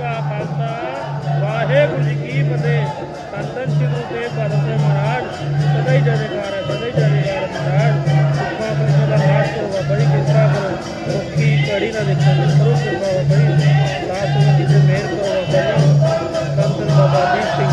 ਕਾ ਖਾਲਸਾ ਵਾਹਿਗੁਰੂ ਜੀ ਕੀ ਫਤਿਹ ਸੰਤਨ ਸ਼੍ਰੀ ਗੁਰੂ ਤੇਗ ਬਹਾਦਰ ਸਾਹਿਬ ਮਹਾਰਾਜ ਸਦਾ ਹੀ ਜੈਕਾਰ ਹੈ ਸਦਾ ਹੀ ਜੈਕਾਰ ਹੈ ਮਹਾਰਾਜ ਸੁਖਾ ਆਪਣੇ ਦਾ ਨਾਸ਼ ਕਰੋ ਬੜੀ ਕਿਰਪਾ ਕਰੋ ਰੋਕੀ ਕੜੀ ਨਾ ਦੇਖਣ ਕਰੋ ਕਿਰਪਾ ਬੜੀ ਲਾਸ ਨੂੰ ਕਿਤੇ ਮਿਹਰ ਕਰੋ ਬੜੀ ਸੰਤਨ ਬਾਬਾ ਦੀਪ ਸਿੰਘ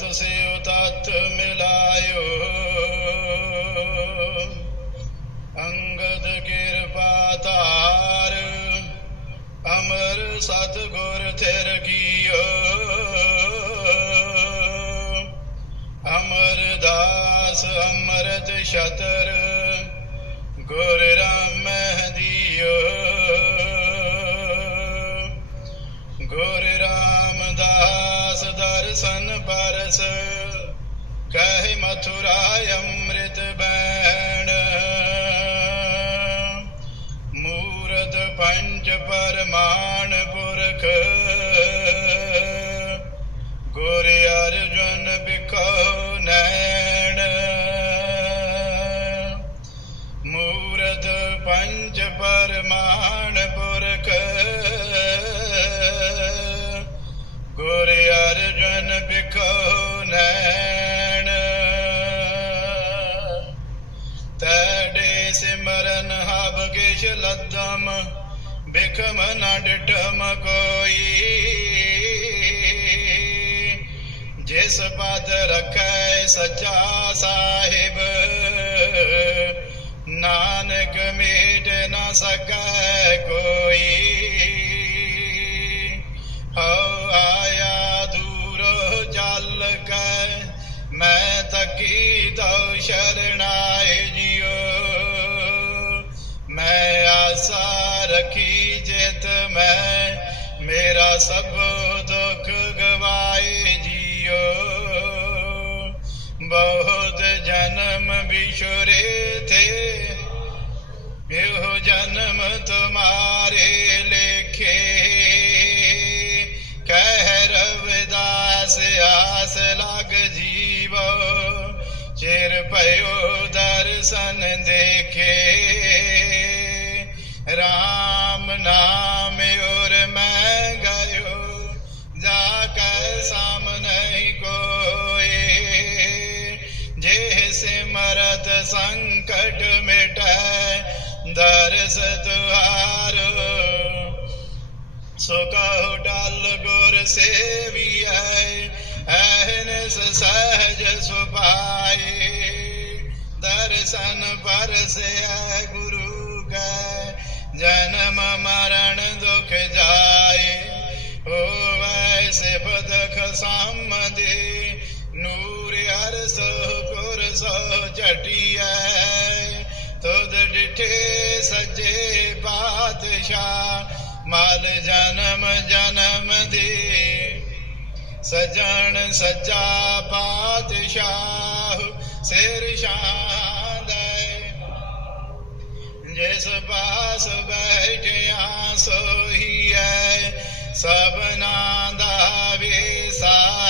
ਤਤ ਸਿਉ ਤਤ ਮਿਲਾਇਓ। ਅੰਗਦ ਕਿਰਪਾ ਤਾਰ ਅਮਰ ਸਤ ਗੁਰ ਥਿਰ ਕੀਓ। ਅਮਰਦਾਸ ਅਮਰਤ ਸ਼ਤਰ ਗੁਰ ਰਾਮਦਾਸ ਦਰਸ਼ਨ ਪਰਸ। ਕਹਿ ਮਥੁਰਾ ਅੰਮ੍ਰਿਤ ਬੈਣ। ਮੂਰਤ ਪੰਜ ਪਰਮਾਨ ਪੁਰਖ। ਗੁਰ ਅਰਜੁਨ ਬਿਖੋ ਨੈਣ। ਮੂਰਤ ਪੰਜ ਪਰਮਾਨ ਗੁਰ ਅਰਜੁਨ ਬਿਖੋ ਨੈਣ। ਤੜੇ ਸਿਮਰਨ ਹਬ ਕਿਛ ਲੱਦਮ, ਬਿਖਮ ਨ ਡਿਠਮ ਕੋਈ। ਜਿਸ ਪਦ ਰਖੈ ਸੱਚਾ ਸਾਹਿਬ, ਨਾਨਕ ਮੇਟ ਨਾ ਸਕੈ ਕੋਈ। ਤਉ ਸ਼ਰਣਾਏ ਜਿਉ ਮੈਂ ਆਸਾ ਰਖੀ ਜਿਤ ਮੈਂ, ਮੇਰਾ ਸਭ ਦੁੱਖ ਗਵਾਏ ਜਿਉ ਬਹੁਤ ਜਨਮ ਵਿਛੁਰੇ ਥੇ, ਇਹੋ ਜਨਮ ਤੁਮਾਰੇ ਲੇਖੇ। ਚਿਰ ਦਰਸ਼ਨ ਦੇਖੇ। RAM ਨਾਮ ਔਰ ਮੈਂ ਗਇਓ, ਜਾ ਕੈ ਸਾਮਨੇ ਕੋਏ ਜੇ ਸਿਮਰਤ ਸੰਕਟ ਮਿਟੈ, ਦਰਸ ਤੁਹਾਰੋ। ਸੋ ਕਹੋ ਡਲ ਗੁਰ ਸੇਵੀਐ, ਐਨਸ ਸਹਜ ਸੁਭਾਏ। ਦਰਸ਼ਨ ਪਰਸੈ ਗੁਰੂ ਕੈ, ਜਨਮ ਮਰਨ ਦੁਖ ਜਾਏ। ਹੋਵੈ ਸਿਫਤ ਖਸਮਦੇ ਨੂਰ ਹਰ ਅਰਸ ਗੁਰ ਸੋ ਚਟਿਐ ਤੁਧ ਡਿਠੇ ਸਜੇ ਪਾਤਸ਼ਾਹ, ਮਲ ਜਨਮ ਜਨਮ ਦੇ। ਸਜਣ ਸੱਜਾ ਪਾਤਸ਼ਾਹ, ਸਿਰ ਸ਼ਾਹ ਜਿਸ ਪਾਸ ਬੈਠਿਆ ਸੋਈ ਸਭਨਾ ਦਾ ਵੇਸਾ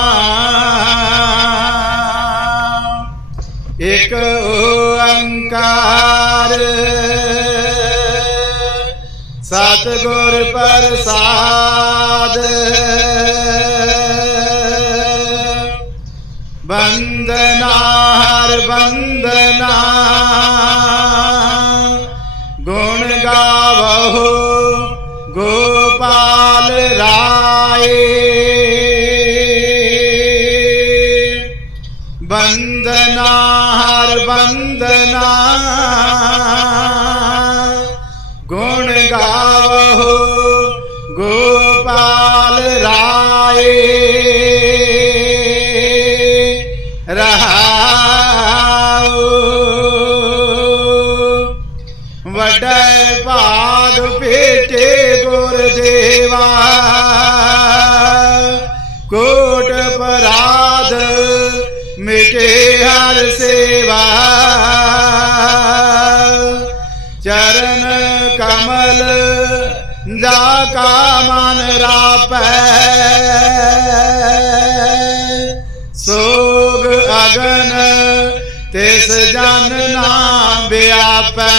ਸਤਿਗੁਰ ਪ੍ਰਸਾਦ। ਬੰਦਨਾ ਹਰ ਬੰਦਨਾ ਵੱਡੇ ਭਾਗ ਭੇਟੇ ਗੁਰ ਦੇਵਾ ਕੋਟ ਪਰਾਧ ਮਿਟੇ ਹਰ ਸੇਵਾ। ਚਰਨ ਕਮਲ ਦਾ ਕਾ ਮਨ ਰਾਪੈ। ਸੋਗ ਅਗਨ ਤਿਸ ਜਨ ਨਾ ਵਿਆਪੈ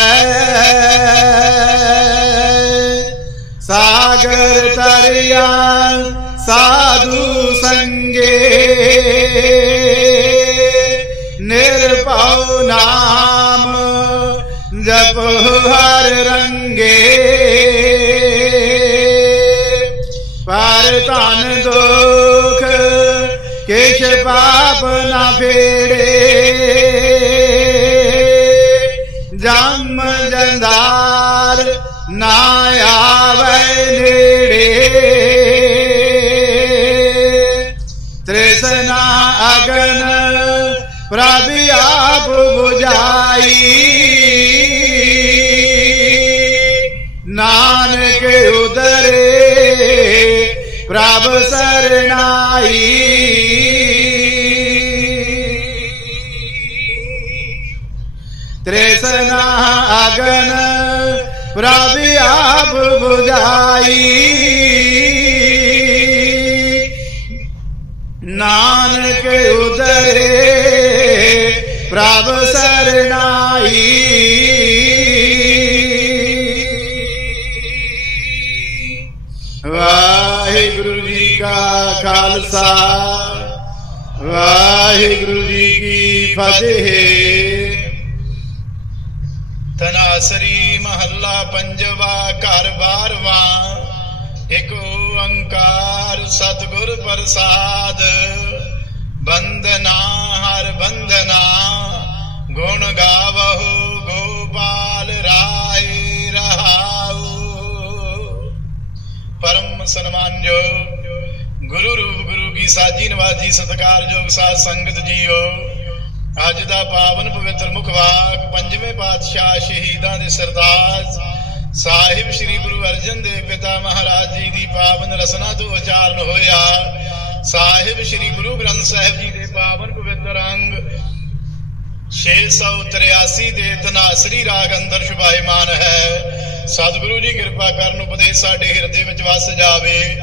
ਸਾਗਰ ਤਰਿਆ, ਸਾਧੂ ਸੰਗੇ। ਨਿਰਭਉ ਨਾਮ, ਜਪ ਹਰ ਰੰਗੇ। ਪਰ ਧਨ ਦੁਖ ਕਿਛ ਪਾਪ ਨਾ ਫੇੜੇ। ਜਮ ਜੰਦਾਰ ਨਾ ਆਵੇ ਨੇੜੇ। ਤ੍ਰਿਸ਼ਨਾ ਅਗਨ ਪ੍ਰਭ ਆਪ 부ਝਾਈ ਨਾਨਕ ਉਦਰੇ ਪ੍ਰਭ ਸਰਣਾਈ। ਅਗਨ ਪ੍ਰਭ ਆਪ 부ਝਾਈ ਨਾਨਕ ਉਦਰੇ ਪ੍ਰਭ ਸਾਜੀ ਨਵਾਜੀ ਸਾਧ ਸੰਗਤ ਜੀਓ। ਅੱਜ ਦਾ ਪਾਵਨ ਪਵਿੱਤਰ ਮੁਖਵਾਕ ਪੰਜਵੇਂ ਪਾਤਸ਼ਾਹ ਸ਼ਹੀਦਾਂ ਦੇ ਸਰਤਾਜ ਸਾਹਿਬ ਸ੍ਰੀ ਗੁਰੂ ਅਰਜਨ ਦੇਵ ਪਿਤਾ ਮਹਾਰਾਜ ਜੀ ਦੀ ਪਾਵਨ ਰਸਨਾ ਤੋਂ ਉਚਾਰਨ ਹੋਇਆ। ਸਾਹਿਬ ਸ੍ਰੀ ਗੁਰੂ ਗ੍ਰੰਥ ਸਾਹਿਬ ਜੀ ਦੇ ਪਾਵਨ ਪਵਿੱਤਰ ਅੰਗ 683 ਦੇ ਤਨਾਸਰੀ ਰਾਗ ਅੰਦਰ ਸ਼ੁਭਾਇਮਾਨ ਹੈ। ਸਤਿਗੁਰੂ ਜੀ ਕਿਰਪਾ ਕਰਨ ਉਪਦੇਸ਼ ਸਾਡੇ ਹਿਰਦੇ ਵਿੱਚ ਵਸ ਜਾਵੇ।